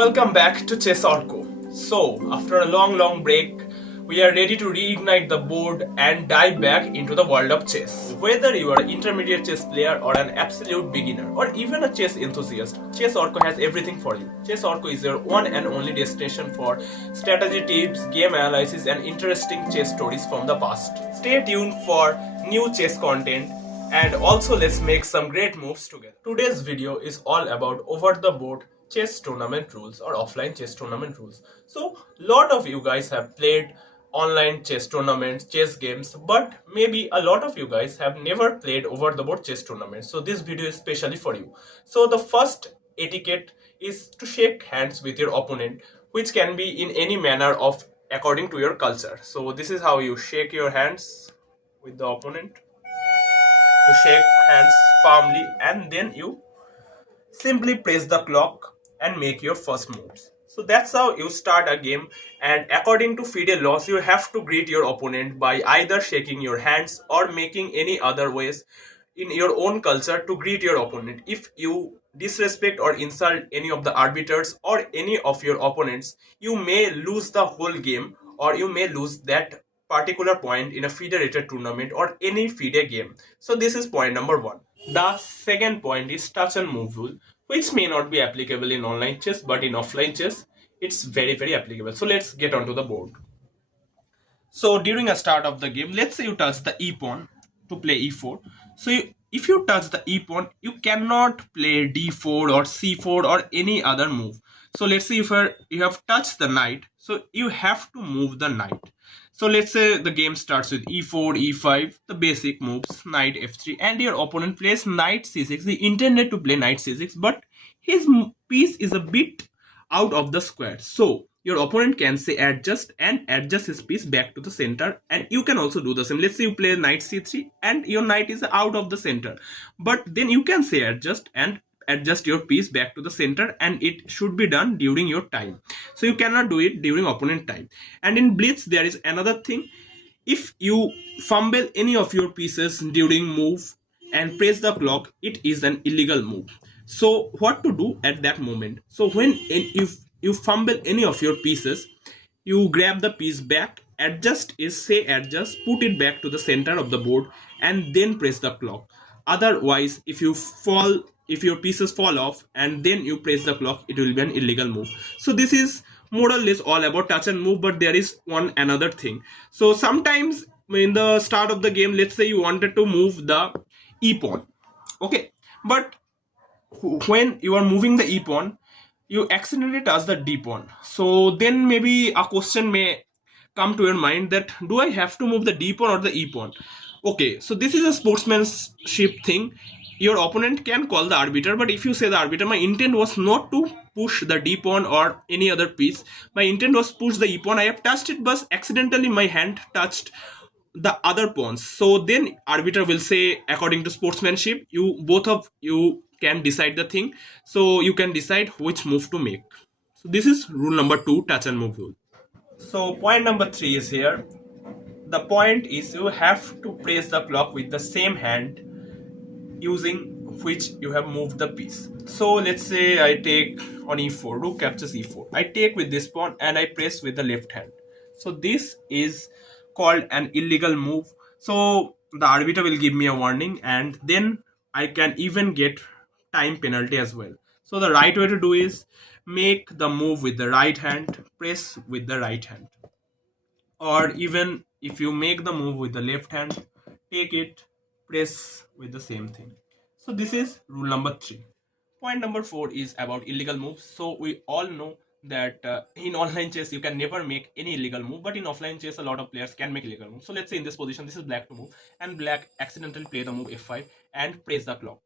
Welcome back to Chess Arko. So, after a long break, we are ready to reignite the board and dive back into the world of chess. Whether you are an intermediate chess player or an absolute beginner or even a chess enthusiast, Chess Arko has everything for you. Chess Arko is your one and only destination for strategy tips, game analysis and interesting chess stories from the past. Stay tuned for new chess content and also let's make some great moves together. Today's video is all about over the board chess tournament rules or offline chess tournament rules. So lot of you guys have played online chess tournaments, chess games, but maybe a lot of you guys have never played over the board chess tournaments. So this video is specially for you. So the first etiquette is to shake hands with your opponent, which can be in any manner of according to your culture. So this is how you shake your hands with the opponent. You shake hands firmly and then you simply press the clock and make your first moves. So that's how you start a game, and according to FIDE laws you have to greet your opponent by either shaking your hands or making any other ways in your own culture to greet your opponent. If you disrespect or insult any of the arbiters or any of your opponents, you may lose the whole game or you may lose that particular point in a FIDE rated tournament or any FIDE game. So this is point number one. The second point is touch and move rule, which may not be applicable in online chess, but in offline chess it's very applicable. So let's get onto the board. So during a start of the game, let's say you touch the e pawn to play e4. So if you touch the e pawn, you cannot play d4 or c4 or any other move. So let's say if you have touched the knight, so you have to move the knight. So let's say the game starts with e4, e5, the basic moves, knight f3, and your opponent plays knight c6. He intended to play knight c6, but his piece is a bit out of the square. So your opponent can say adjust and adjust his piece back to the center, and you can also do the same. Let's say you play knight c3 and your knight is out of the center, but then you can say adjust and adjust your piece back to the center, and it should be done during your time. So you cannot do it during opponent time. And in blitz there is another thing. If you fumble any of your pieces during move and press the clock, it is an illegal move. So what to do at that moment? So if you fumble any of your pieces, you grab the piece back, adjust is say adjust, put it back to the center of the board and then press the clock. Otherwise, if your pieces fall off and then you press the clock, it will be an illegal move. So this is more or less all about touch and move, but there is one another thing. So sometimes in the start of the game, let's say you wanted to move the e pawn, okay, but when you are moving the e pawn, you accidentally touch the d pawn. So then maybe a question may come to your mind that do I have to move the d pawn or the e pawn? Okay, so this is a sportsmanship thing. Your opponent can call the arbiter, but if you say the arbiter, my intent was not to push the d pawn or any other piece, my intent was push the e pawn, I have touched it, but accidentally my hand touched the other pawns. So then arbiter will say, according to sportsmanship, you both of you can decide the thing, so you can decide which move to make. So this is rule number 2, touch and move rule. So point number 3 is here. The point is you have to press the clock with the same hand using which you have moved the piece. So let's say I take on e4, rook captures e4. I take with this pawn and I press with the left hand. So this is called an illegal move. So the arbiter will give me a warning and then I can even get time penalty as well. So the right way to do is make the move with the right hand, press with the right hand. Or even if you make the move with the left hand, take it, press with the same thing. So this is rule number 3. Point number 4 is about illegal moves. So we all know that in online chess you can never make any illegal move, but in offline chess a lot of players can make illegal moves. So let's say in this position, this is black to move and black accidentally play the move f5 and press the clock.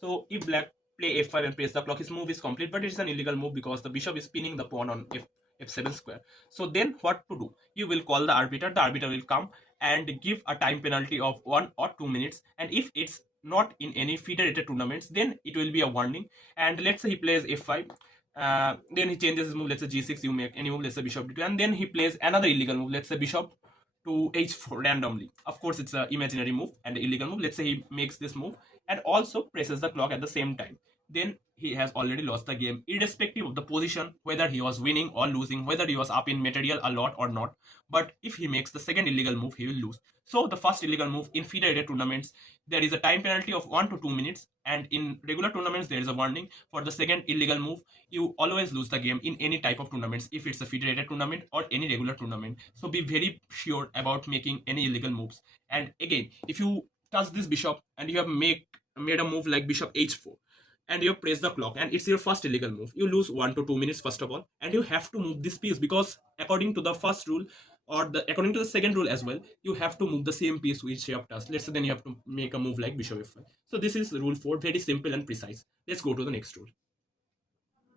So if black play f5 and press the clock, his move is complete, but it is an illegal move because the bishop is pinning the pawn on f7 square. So then what to do? You will call the arbiter will come and give a time penalty of 1 or 2 minutes, and if it's not in any FIDE rated tournaments, then it will be a warning. And let's say he plays f5, then he changes his move, let's say g6, you make any move, let's say bishop d2, and then he plays another illegal move, let's say bishop to h4 randomly. Of course it's an imaginary move and illegal move. Let's say he makes this move and also presses the clock at the same time, then he has already lost the game, irrespective of the position, whether he was winning or losing, whether he was up in material a lot or not. But if he makes the second illegal move, he will lose. So the first illegal move in federated tournaments, there is a time penalty of 1 to 2 minutes, and in regular tournaments there is a warning for the second illegal move. You always lose the game in any type of tournaments, if it's a federated tournament or any regular tournament. So be very sure about making any illegal moves. And again, if you touch this bishop and you have made a move like bishop h4, and you press the clock and it's your first illegal move, you lose 1 to 2 minutes first of all, and you have to move this piece, because according to the first rule, or according to the second rule as well, you have to move the same piece which you have touched. Let's say then you have to make a move like bishop f5. So this is rule 4, very simple and precise. Let's go to the next rule.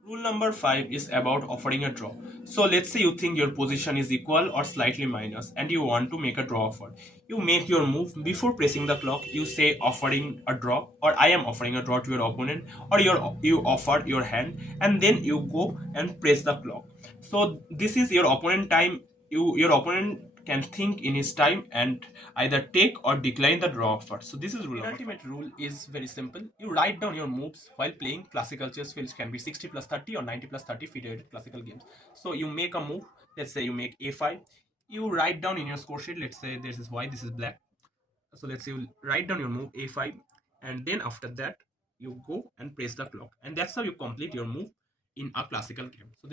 Rule number 5 is about offering a draw. So let's say you think your position is equal or slightly minus and you want to make a draw offer. You make your move before pressing the clock. You say offering a draw, or I am offering a draw to your opponent, or you offer your hand, and then you go and press the clock. So this is your opponent time. Your opponent can think in his time and either take or decline the draw offer. So this is rule. The ultimate rule is very simple. You write down your moves while playing classical chess, which can be 60 plus 30 or 90 plus 30 federated classical games. So you make a move. Let's say you make a5. You write down in your score sheet. Let's say this is white, this is black. So let's say you write down your move a5, and then after that you go and press the clock, and that's how you complete your move in a classical game. So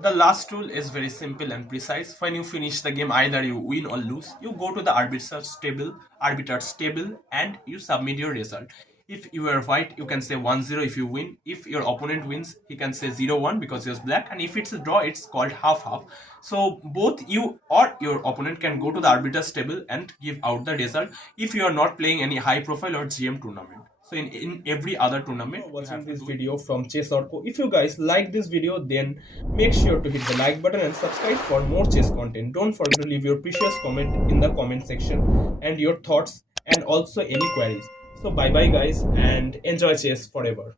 the last rule is very simple and precise. When you finish the game, either you win or lose, you go to the arbiter's table and you submit your result. If you are white, you can say 1-0 if you win. If your opponent wins, he can say 0-1 because he was black. And if it's a draw, it's called half-half. So both you or your opponent can go to the arbiter's table and give out the result if you are not playing any high profile or GM tournament. So in every other tournament, watching this video from Chess Arko. If you guys like this video, then make sure to hit the like button and subscribe for more chess content. Don't forget to leave your precious comment in the comment section and your thoughts and also any queries. So bye bye guys, and enjoy chess forever.